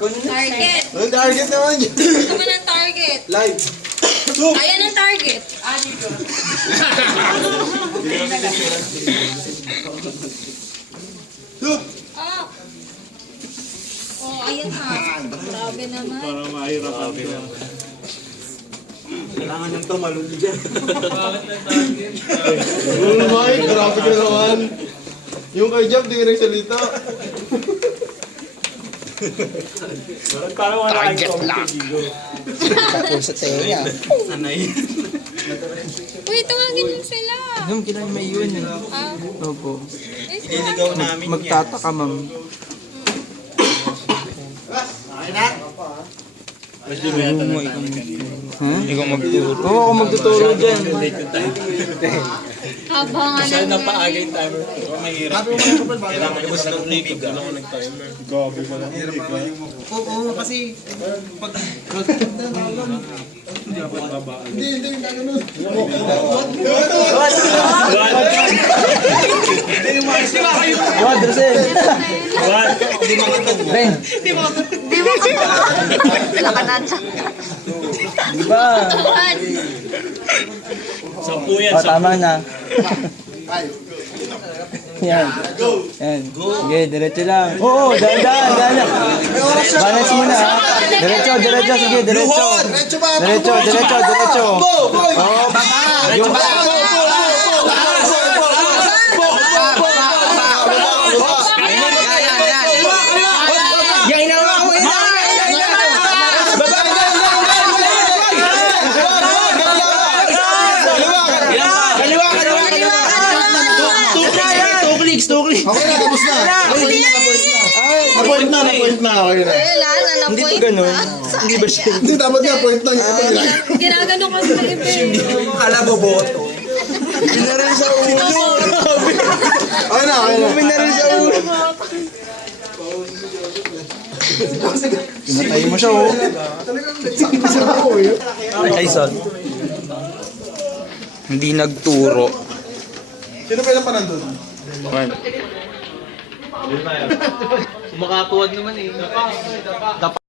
Target. Anong target naman yun? Ito man ang target. Live. Kaya ng target. Look! Ah. Oh, ayan ha. Grabe naman. Para mahirapan ko. Kailangan niyang tumalun dyan. Oo, Mike. Grabe ka naman. Yung kay Jeff, di ka nagsalita. Parang wala kang comment kay Gigo. Tapos sa tenga. Sanay. Uy, tawagin mo sila. Ma'am, kailangan may yun eh. Ah, Opo. Ililigaw namin yan. Magtataka, ma'am. Mas di ba yata nagtanong kanina? Ha? Ikaw magtuturo. Oo, ako magtuturo dyan. Abangan Saan ng napaaga yung timer? Mahirap. Kailangan mo silang tubig. Kailangan ko nag-timer. Gabi ko lang. Oo, kasi pag... Hindi, hindi, ganun. What, Rosel? What? Ren, Di mo ka di ba? Sampu yan. O, tama na. Yan. Yan. Sige, diretso lang. Oo, dahan-dahan, dahan-dahan. Balance muna. Diretso, diretso, sige, diretso. Diretso, diretso, diretso. Oo, yung... Two clicks. Okay na, tapos na. Na-point na. Okay na. Hindi ba ganun? Hindi ba siya? Hindi, dapat nga, point lang. Ginagano ka sa iba. Kala boboto. Binaral sa ulo. Okay na, okay na. Binaral sa ulo. Pinatay mo siya, oh. Jason. Hindi nagturo. Sino pa pa nandun? Kumakakuwad naman eh.